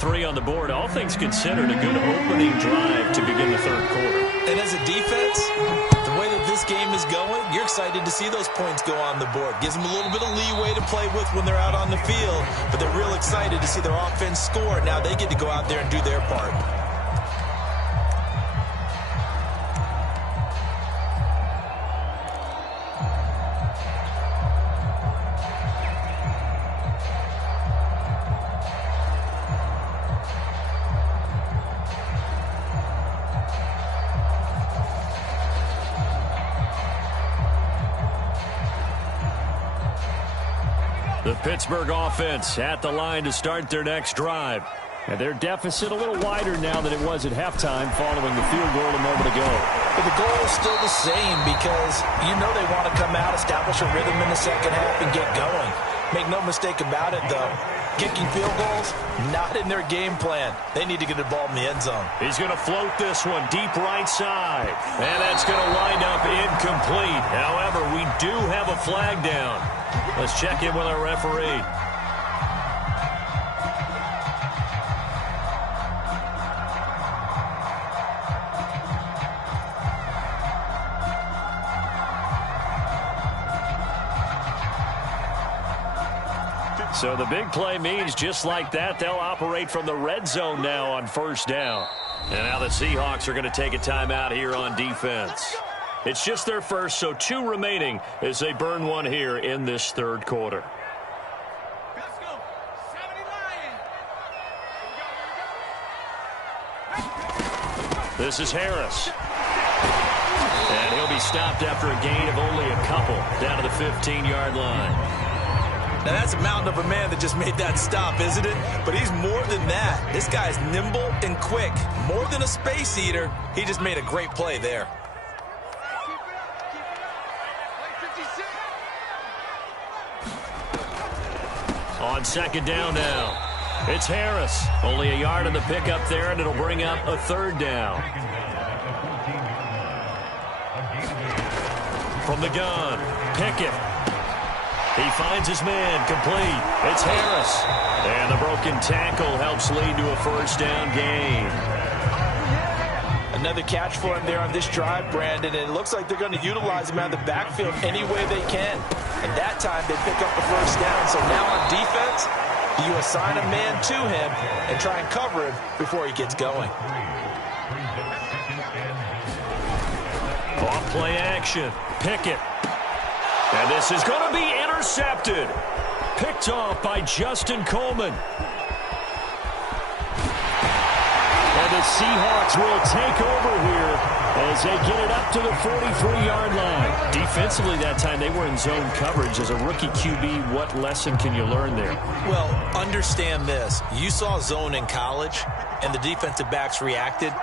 3 on the board. All things considered, a good opening drive to begin the third quarter. And as a defense, the way that this game is going, you're excited to see those points go on the board. Gives them a little bit of leeway to play with when they're out on the field, but they're real excited to see their offense score. Now they get to go out there and do their part. The Pittsburgh offense at the line to start their next drive. And their deficit a little wider now than it was at halftime following the field goal a moment ago. But the goal is still the same because you know they want to come out, establish a rhythm in the second half, and get going. Make no mistake about it, though. Kicking field goals, not in their game plan. They need to get the ball in the end zone. He's going to float this one deep right side. And that's going to wind up incomplete. However, we do have a flag down. Let's check in with our referee. So the big play means just like that, they'll operate from the red zone now on first down. And now the Seahawks are going to take a timeout here on defense. It's just their first, so 2 remaining as they burn one here in this third quarter. This is Harris. And he'll be stopped after a gain of only a couple down to the 15-yard line. Now, that's a mountain of a man that just made that stop, isn't it? But he's more than that. This guy's nimble and quick. More than a space eater, he just made a great play there. On second down now, it's Harris. Only a yard on the pickup there, and it'll bring up a third down. From the gun, Pickett. He finds his man, complete. It's Harris. And the broken tackle helps lead to a first down gain. Another catch for him there on this drive, Brandon, and it looks like they're going to utilize him out of the backfield any way they can. And that time they pick up the first down. So now on defense, you assign a man to him and try and cover him before he gets going. Off play action, Pickett. And this is going to be intercepted. Picked off by Justin Coleman. And the Seahawks will take over here as they get it up to the 43-yard line. Defensively that time, they were in zone coverage. As a rookie QB, what lesson can you learn there? Well, understand this. You saw zone in college, and the defensive backs reacted,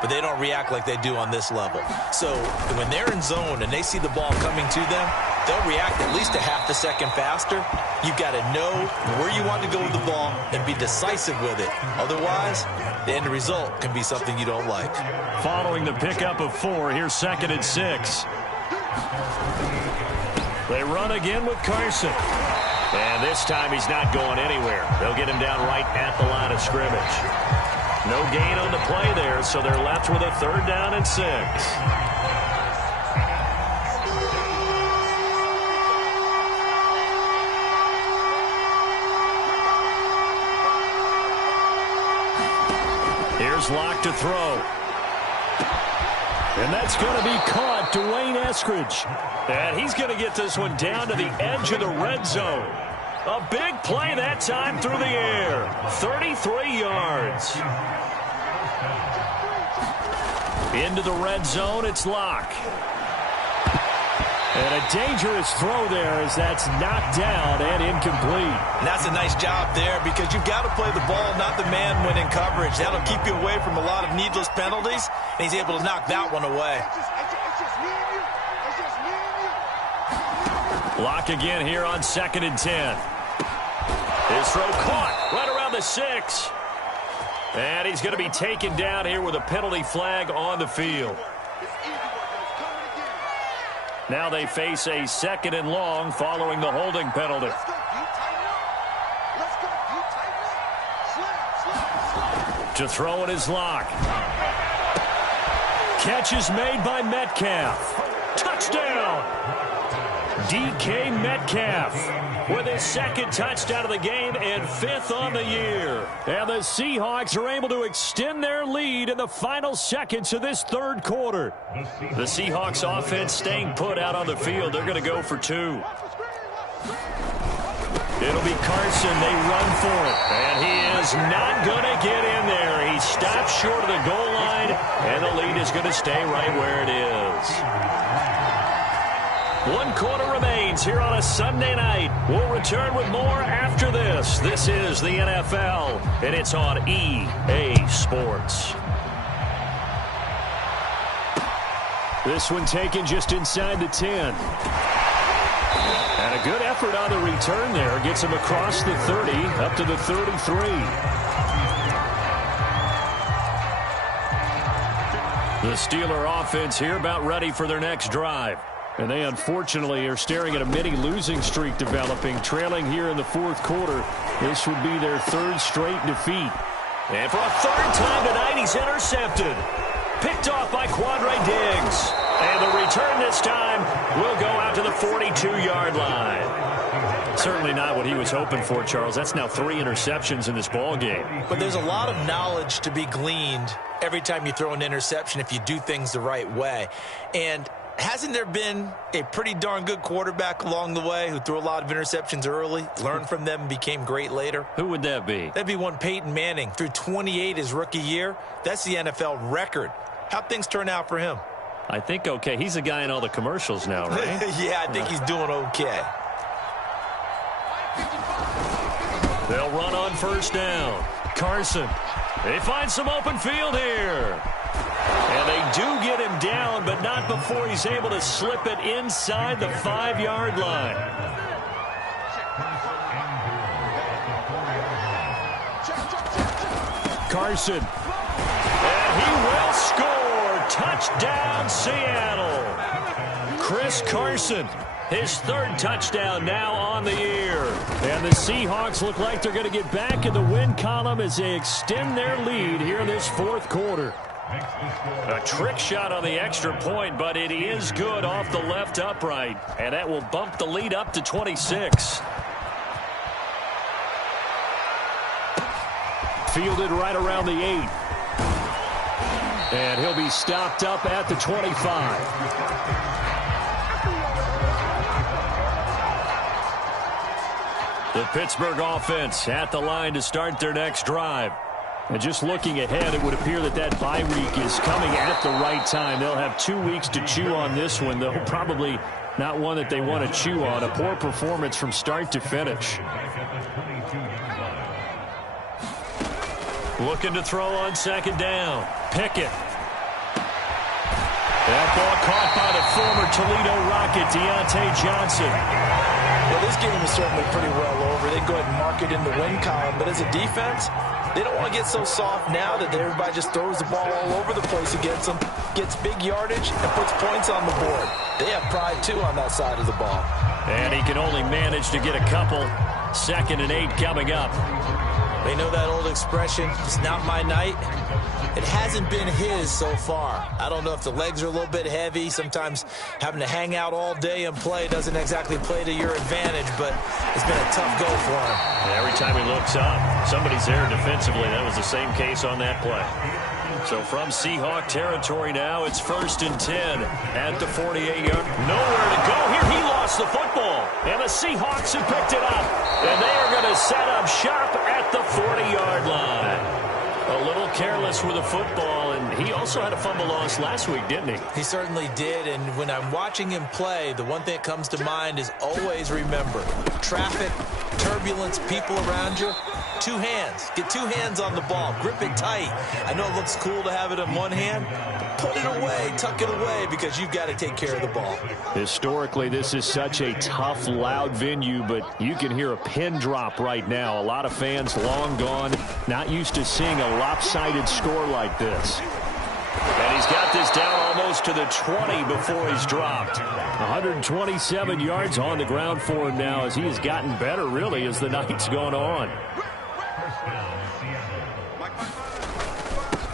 but they don't react like they do on this level. So when they're in zone and they see the ball coming to them, they'll react at least a half a second faster. You've got to know where you want to go with the ball and be decisive with it. Otherwise, the end result can be something you don't like. Following the pickup of 4, here's 2nd and 6. They run again with Carson. And this time he's not going anywhere. They'll get him down right at the line of scrimmage. No gain on the play there, so they're left with a 3rd down and 6. Here's Locke to throw. And that's going to be caught. Dwayne Eskridge. And he's going to get this one down to the edge of the red zone. A big play that time through the air. 33 yards. Into the red zone, it's Locke. And a dangerous throw there as that's knocked down and incomplete. And that's a nice job there because you've got to play the ball, not the man when in coverage. That'll keep you away from a lot of needless penalties, and he's able to knock that one away. Locke again here on 2nd and 10. His throw caught right around the 6. And he's going to be taken down here with a penalty flag on the field. Now they face a 2nd and long following the holding penalty. To throw in his lock. Catch is made by Metcalf. Touchdown! DK Metcalf with his second touchdown of the game and 5th on the year. And the Seahawks are able to extend their lead in the final seconds of this third quarter. The Seahawks offense staying put out on the field. They're going to go for 2. It'll be Carson. They run for it. And he is not going to get in there. He stops short of the goal line, and the lead is going to stay right where it is. 1 quarter remains here on a Sunday night. We'll return with more after this. This is the NFL, and it's on EA Sports. This one taken just inside the 10. And a good effort on the return there. Gets him across the 30, up to the 33. The Steeler offense here about ready for their next drive. And they unfortunately are staring at a mini losing streak developing, trailing here in the 4th quarter. This would be their 3rd straight defeat. And for a 3rd time tonight, he's intercepted. Picked off by Quandre Diggs. And the return this time will go out to the 42-yard line. Certainly not what he was hoping for, Charles. That's now 3 interceptions in this ball game. But there's a lot of knowledge to be gleaned every time you throw an interception if you do things the right way. And hasn't there been a pretty darn good quarterback along the way who threw a lot of interceptions early, learned from them, and became great later? Who would that be? That'd be one Peyton Manning. Threw 28 his rookie year. That's the NFL record. How'd things turn out for him? I think okay. He's a guy in all the commercials now, right? Yeah, I think he's doing okay. They'll run on 1st down. Carson. They find some open field here. And they do get him down, but not before he's able to slip it inside the 5-yard line. Carson. And he will score. Touchdown, Seattle. Chris Carson, his 3rd touchdown now on the year. And the Seahawks look like they're going to get back in the win column as they extend their lead here in this 4th quarter. A trick shot on the extra point, but it is good off the left upright. And that will bump the lead up to 26. Fielded right around the 8. And he'll be stopped up at the 25. The Pittsburgh offense at the line to start their next drive. And just looking ahead, it would appear that that bye week is coming at the right time. They'll have 2 weeks to chew on this one, though probably not one that they want to chew on. A poor performance from start to finish. Looking to throw on 2nd down. Pickett. That ball caught by the former Toledo Rocket, Deontay Johnson. Well, this game is certainly pretty well over. They go ahead and mark it in the win column. But as a defense, they don't want to get so soft now that everybody just throws the ball all over the place against them, gets big yardage, and puts points on the board. They have pride, too, on that side of the ball. And he can only manage to get a couple. 2nd and 8 coming up. They know that old expression, it's not my night. It hasn't been his so far. I don't know if the legs are a little bit heavy. Sometimes having to hang out all day and play doesn't exactly play to your advantage, but it's been a tough go for him. Every time he looks up, somebody's there defensively. That was the same case on that play. So from Seahawk territory now, it's 1st and 10 at the 48-yard. Nowhere to go here. He lost the football, and the Seahawks have picked it up. And they are going to set up shop at the 40-yard line. A little careless with the football, and he also had a fumble loss last week, didn't he? He certainly did, and when I'm watching him play, the one thing that comes to mind is always remember, traffic, turbulence, people around you, 2 hands. Get 2 hands on the ball. Grip it tight. I know it looks cool to have it in one hand, but put it away, tuck it away, because you've got to take care of the ball. Historically, this is such a tough, loud venue, but you can hear a pin drop right now. A lot of fans long gone, not used to seeing a lopsided score like this. And he's got this down almost to the 20 before he's dropped. 127 yards on the ground for him now as he has gotten better, really, as the night's gone on.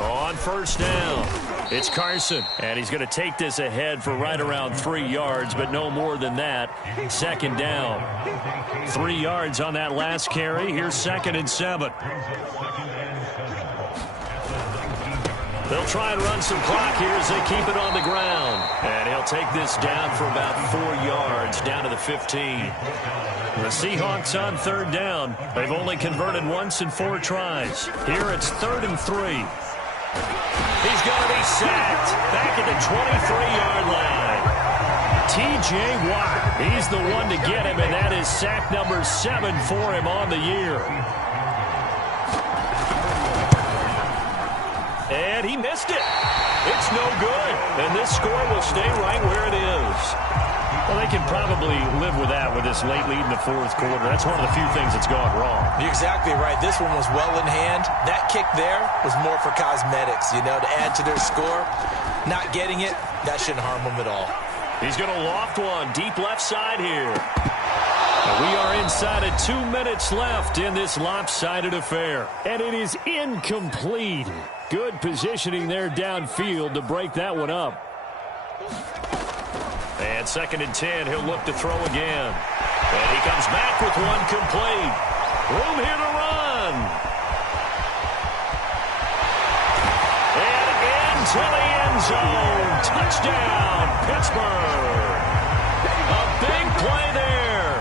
On first down, it's Carson, and he's going to take this ahead for right around 3 yards, but no more than that. Second down. 3 yards on that last carry. Here's 2nd and 7. They'll try and run some clock here as they keep it on the ground. And he'll take this down for about 4 yards, down to the 15. The Seahawks on 3rd down. They've only converted once in 4 tries. Here it's 3rd and 3. He's going to be sacked back at the 23-yard line. T.J. Watt, he's the one to get him, and that is sack number 7 for him on the year. And he missed it. It's no good. And this score will stay right where it is. Well, they can probably live with that with this late lead in the 4th quarter. That's one of the few things that's gone wrong. You're exactly right. This one was well in hand. That kick there was more for cosmetics, to add to their score. Not getting it, that shouldn't harm them at all. He's going to loft one deep left side here. And we are inside of 2 minutes left in this lopsided affair. And it is incomplete. Good positioning there downfield to break that one up. And 2nd and 10, he'll look to throw again. And he comes back with one complete. Room here to run. And into the end zone. Touchdown, Pittsburgh. A big play there.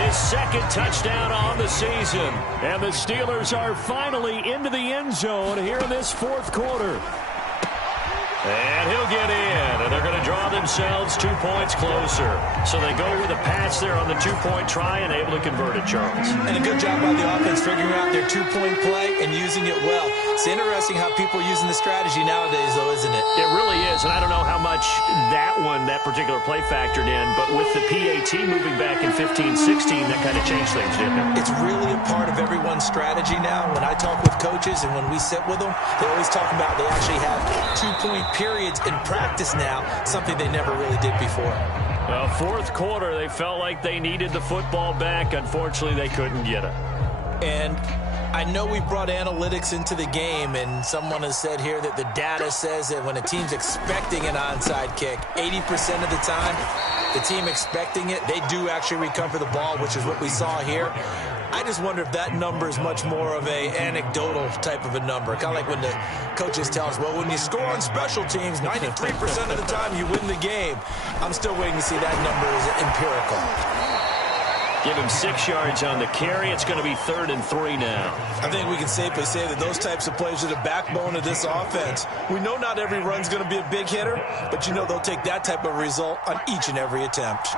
His 2nd touchdown on the season. And the Steelers are finally into the end zone here in this 4th quarter. And he'll get in, and they're going to draw themselves 2 points closer. So they go with a pass there on the 2-point try and able to convert it, Charles. And a good job by the offense figuring out their 2-point play and using it well. It's interesting how people are using the strategy nowadays, though, isn't it? It really is, and I don't know how much that particular play factored in, but with the PAT moving back in 15-16, that kind of changed things, didn't it? It's really a part of everyone's strategy now. When I talk with coaches and when we sit with them, they always talk about they actually have 2-point periods in practice now, something they never really did before. Well, 4th quarter, they felt like they needed the football back. Unfortunately, they couldn't get it. And I know we brought analytics into the game, and someone has said here that the data says that when a team's expecting an onside kick, 80% of the time, the team expecting it, they do actually recover the ball, which is what we saw here. I just wonder if that number is much more of a anecdotal type of a number. Kind of like when the coaches tell us, well, when you score on special teams, 93% of the time you win the game. I'm still waiting to see that number is empirical. Give him 6 yards on the carry. It's going to be 3rd and 3 now. I think we can safely say that those types of plays are the backbone of this offense. We know not every run's going to be a big hitter, but they'll take that type of result on each and every attempt.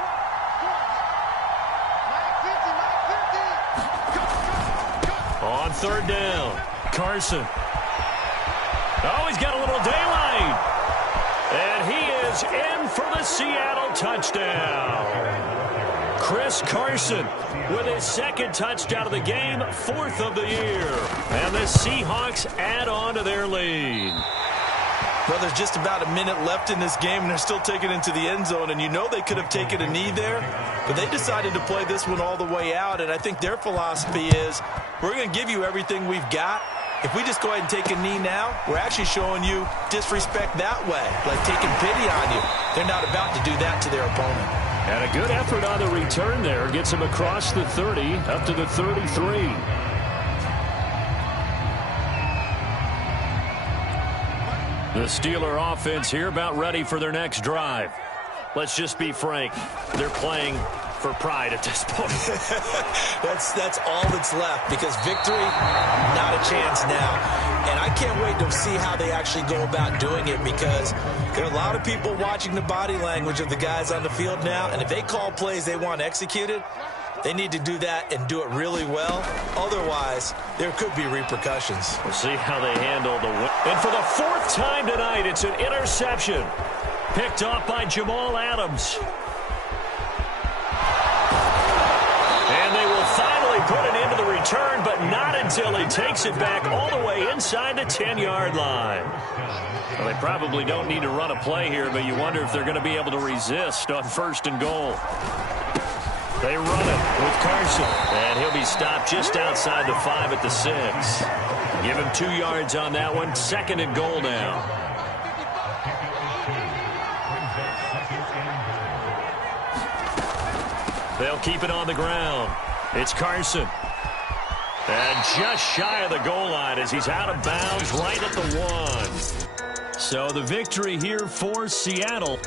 On 3rd down, Carson. Oh, he's got a little daylight. And he is in for the Seattle touchdown. Chris Carson with his 2nd touchdown of the game, 4th of the year. And the Seahawks add on to their lead. Well, there's just about a minute left in this game, and they're still taking it into the end zone. And they could have taken a knee there, but they decided to play this one all the way out. And I think their philosophy is, we're going to give you everything we've got. If we just go ahead and take a knee now, we're actually showing you disrespect that way, like taking pity on you. They're not about to do that to their opponent. And a good effort on the return there. Gets him across the 30, up to the 33. The Steeler offense here about ready for their next drive. Let's just be frank. They're playing for pride at this point. That's all that's left, because victory, not a chance now. And I can't wait to see how they actually go about doing it, because there are a lot of people watching the body language of the guys on the field now, and if they call plays they want executed, they need to do that and do it really well. Otherwise, there could be repercussions. We'll see how they handle the win. And for the 4th time tonight, it's an interception. Picked off by Jamal Adams. And they will finally put an end to the return, but not until he takes it back all the way inside the 10-yard line. Well, they probably don't need to run a play here, but you wonder if they're going to be able to resist on 1st and goal. They run it with Carson, and he'll be stopped just outside the 5 at the 6. Give him 2 yards on that one. 2nd and goal now. They'll keep it on the ground. It's Carson. And just shy of the goal line as he's out of bounds right at the 1. So the victory here for Seattle.